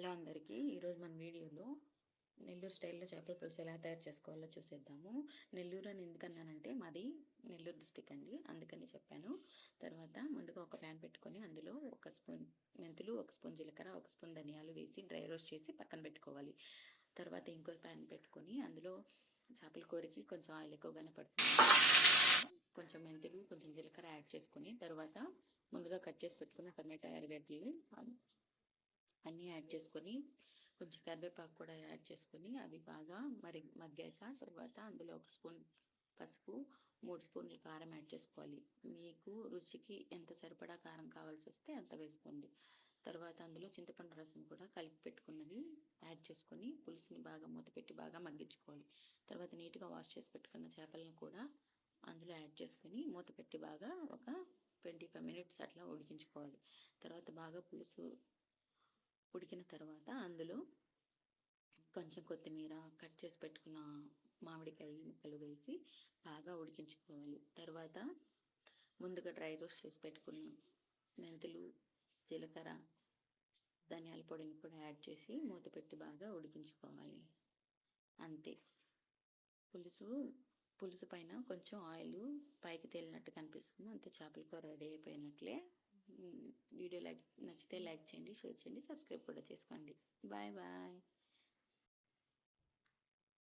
Hello అందరికీ ఈరోజు మన వీడియోలో నెల్లూరు స్టైల్లో చేపల పులుసు ఎలా తయారు చేసుకోవాలో చూసేద్దాము. నెల్లూరు అని ఎందుకన్నానంటే మాది నెల్లూరు డిస్టిక్ అండి అందుకని చెప్పాను. తర్వాత ముందుగా ఒక ప్యాన్ పెట్టుకొని అందులో ఒక స్పూన్ మెంతులు ఒక స్పూన్ జీలకర్ర ఒక స్పూన్ ధనియాలు వేసి డ్రై రోస్ట్ చేసి పక్కన పెట్టుకోవాలి. తర్వాత ఇంకో ప్యాన్ పెట్టుకొని అందులో చేపల కూరకి కొంచెం ఆయిల్ ఎక్కువగానే పడుతుంది. కొంచెం మెంతులు కొంచెం జీలకర్ర యాడ్ చేసుకొని తర్వాత ముందుగా కట్ చేసి పెట్టుకున్న టమాటా ఎరగడ్డలు అన్నీ యాడ్ చేసుకొని కొంచెం కరివేపాకు కూడా యాడ్ చేసుకొని అవి బాగా మరి మగ్గాక తర్వాత అందులో ఒక స్పూన్ పసుపు మూడు స్పూన్లు కారం యాడ్ చేసుకోవాలి. మీకు రుచికి ఎంత సరిపడా కారం కావాల్సి వస్తే అంత వేసుకోండి. తర్వాత అందులో చింతపండు రసం కూడా కలిపి పెట్టుకున్నది యాడ్ చేసుకొని పులుసుని బాగా మూత పెట్టి బాగా మగ్గించుకోవాలి. తర్వాత నీట్గా వాష్ చేసి పెట్టుకున్న చేపలను కూడా అందులో యాడ్ చేసుకొని మూత పెట్టి బాగా ఒక ట్వంటీ ఫైవ్ మినిట్స్ అట్లా ఉడికించుకోవాలి. తర్వాత బాగా పులుసు ఉడికిన తర్వాత అందులో కొంచెం కొత్తిమీర కట్ చేసి పెట్టుకున్న మామిడికాయ ముక్కలు వేసి బాగా ఉడికించుకోవాలి. తర్వాత ముందుగా డ్రై రోస్ట్ చేసి పెట్టుకున్న మెంతులు జీలకర్ర ధనియాల పొడిని కూడా యాడ్ చేసి మూత పెట్టి బాగా ఉడికించుకోవాలి. అంతే. పులుసు పులుసు పైన కొంచెం ఆయిల్ పైకి తేలినట్టు కనిపిస్తుంది. అంతే చేపల కూర రెడీ అయిపోయినట్లే. వీడియో లైక్ నచ్చితే లైక్ చేయండి షేర్ చేయండి సబ్స్క్రైబ్ కూడా చేసుకోండి. Bye bye.